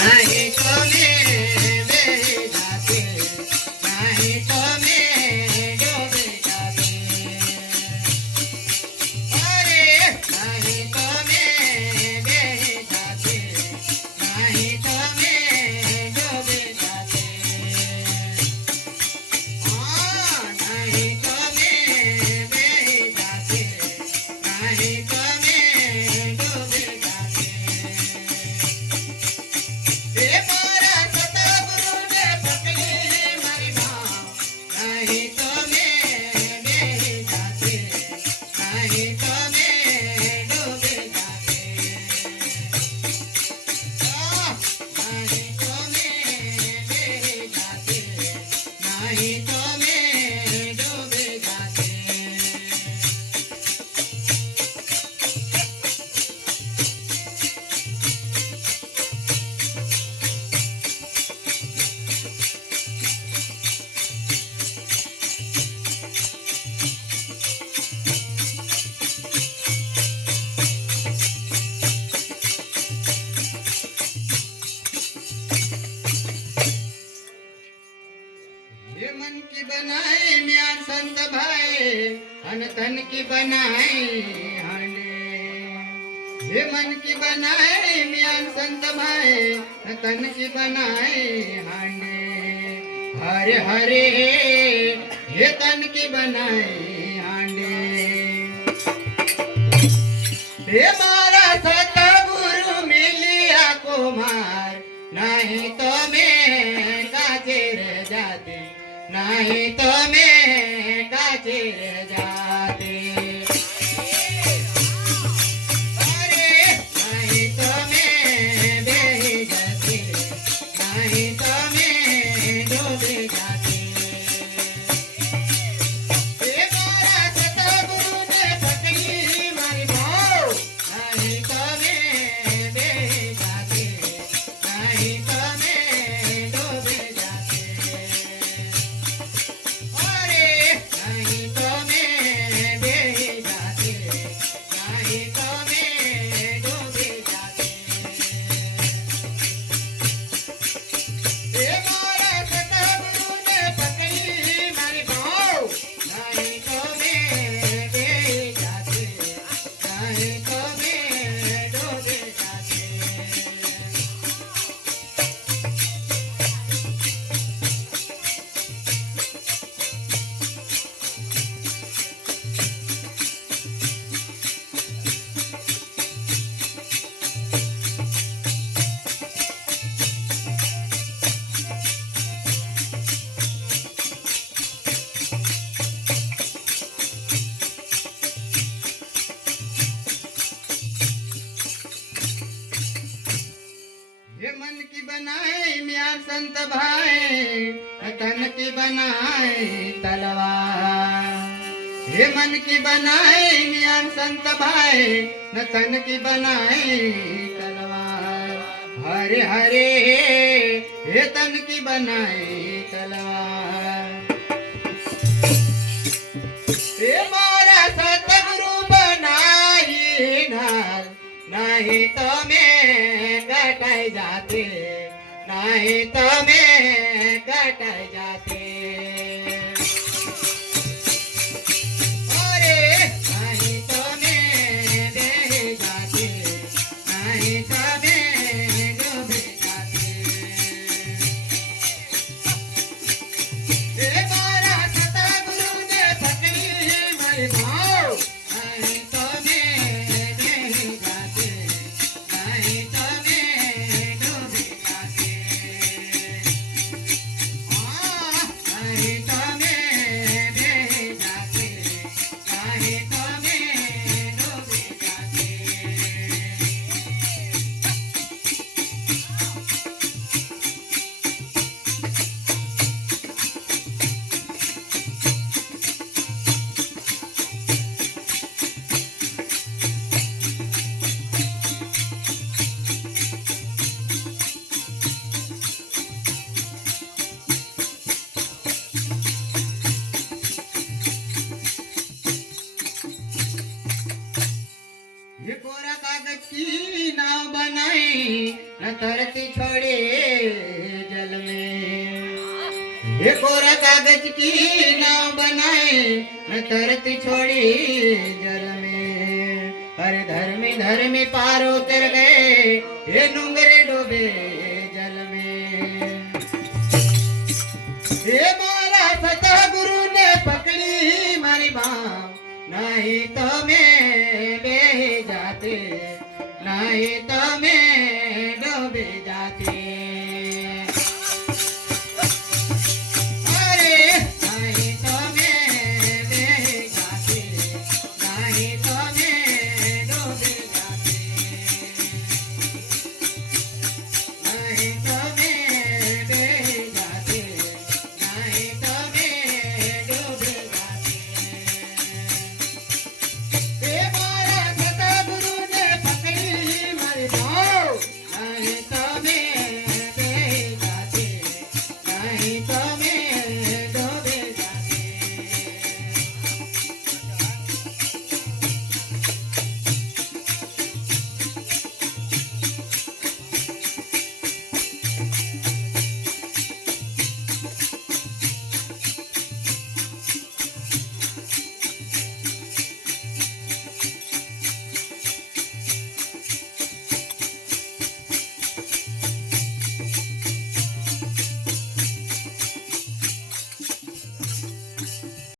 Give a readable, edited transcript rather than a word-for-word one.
नहीं तो मैं बह जाते, नहीं तो मैं डूब जाते। अरे नहीं तो मैं बह जाते, नहीं तो मैं डूब जाते। हाँ नहीं तो मैं बह जाते, नहीं तो मैं डूब जाते। हे मारा सतगुरु ने पकड़ी मारी बाँह, नहीं तो मैं बह जाते, नहीं तो मैं डूब जाते। नहीं तो मैं बह जाते, नहीं तो मैं डूब जाते। ये मन की बनाए म्यान संत भाई, अन तन की बनाए हांडे। ये मन की बनाए म्यान संत भाई, अन तन की बनाए हांडे। हरे हरे ये तन की बनाए हांडे। हे मारा सतगुरु मिलिया कुमार, नहीं तो मैं काचे रह जाते, नहीं तो मैं काचे रह जाते। अरे नहीं तो मैं बह जाते, नहीं तो मैं डूब जाते। हे मारा सतगुरु ने पकड़ी मारी बाँह, नहीं तो मैं बह जाते, नहीं तो मैं डूब जाते। अरे नहीं तो मैं बह जाते, नहीं तो मैं डूब जाते। हे मारा सतगुरु ने पकड़ी मारी बाँह, नहीं तो मैं बह जाते, नहीं तो मैं डूब जाते। ये मन की बनाए म्यान संत भाई, तन की बनाए तलवार। ये मन की बनाए म्यान संत भाई, तन की बनाए तलवार। हरे हरे ये तन की बनाए तलवार। हे मारा सतगुरु बनाई ढाल, नहीं तो मैं कटाई जाते, नहीं तो मैं कटाई जाते। अरे नहीं तो मैं बह जाते, नहीं तो मैं डूब जाते। हे मारा सतगुरु ने पकड़ी मारी बाँह, नहीं तो मैं बह जाते, नहीं तो मैं डूब जाते। न धरती छोड़ी जल में। ये कोरा कागज की नाव बनाए न धरती छोड़ी जल में। अरे धर्मी धर्मी पार उतर गए ये डूंगरे डूबे जल में। ये मारा सतगुरु ने पकड़ी मारी बाँह, नहीं तो मैं बह जाते, नहीं तो मैं डूब जाते।